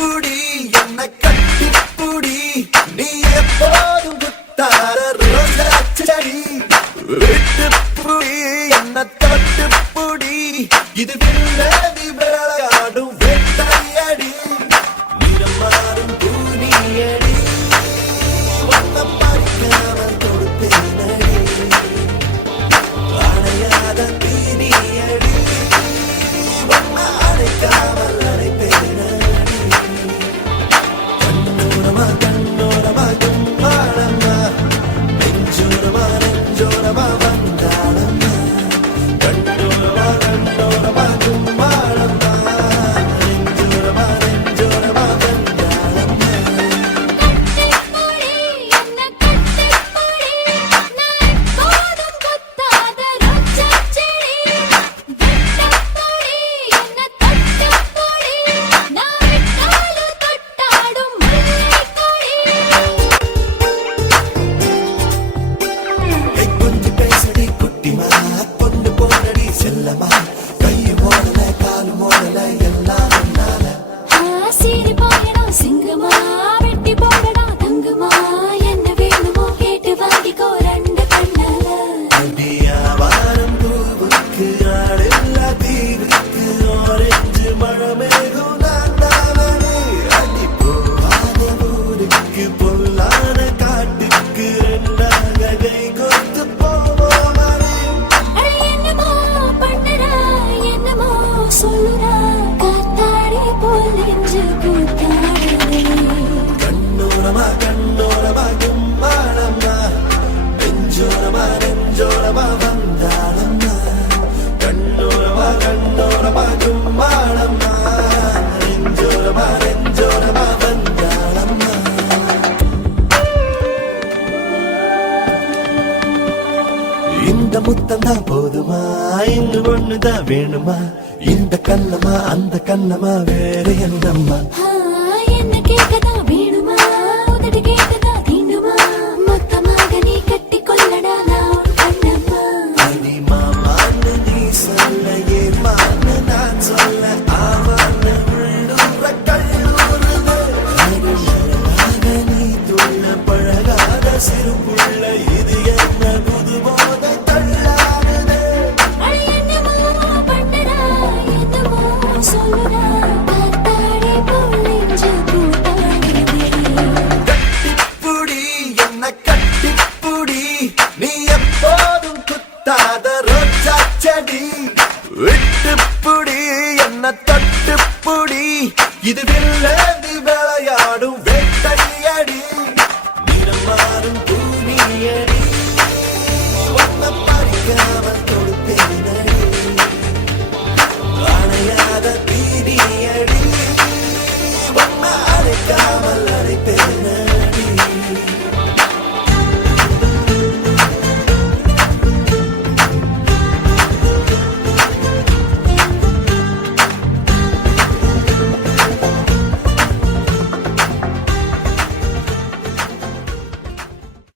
கட்டிப்புடி என்ன கட்டிப்புடி நீ எப்போதும் குத்தார ரோஜா செடி விட்டுப்புடி என்ன தொட்டுப்புடி இது வில்லதி விளையாடும் வெட்டையடி நிறம் மாறும் பூனியடி வந்த பறிக்காமல் கொடுத்தேனடி அணையாத தீனியடி வண்ண அணைக்காமல் இந்த முத்தந்தா போதுமா இன்னும் ஒண்ணுதான் வேணுமா இந்த கண்ணமா அந்த கண்ணமா வேற என்னம்மா என்ன கேட்கதா வேணுமா உதடு கேட்கதா தீண்டுமா மொத்தமாக நீ கட்டி கொள்ளடா நான் கண்ணம்மா அடி மாமான்னு நீ சொல்ல ஏமான்னு நான் சொல்ல ஆவான்னு உள்ளூர கல்லூருது அழகாக நீ துள்ள பழகாத சிறு புள்ள இது என்ன புது போதை தள்ளாடுது கட்டிப்புடி என்ன கட்டிப்புடி நீ எப்போதும் குத்தாத ரோஜா செடி விட்டுப்புடி என்ன தொட்டுப்புடி இது வில்ல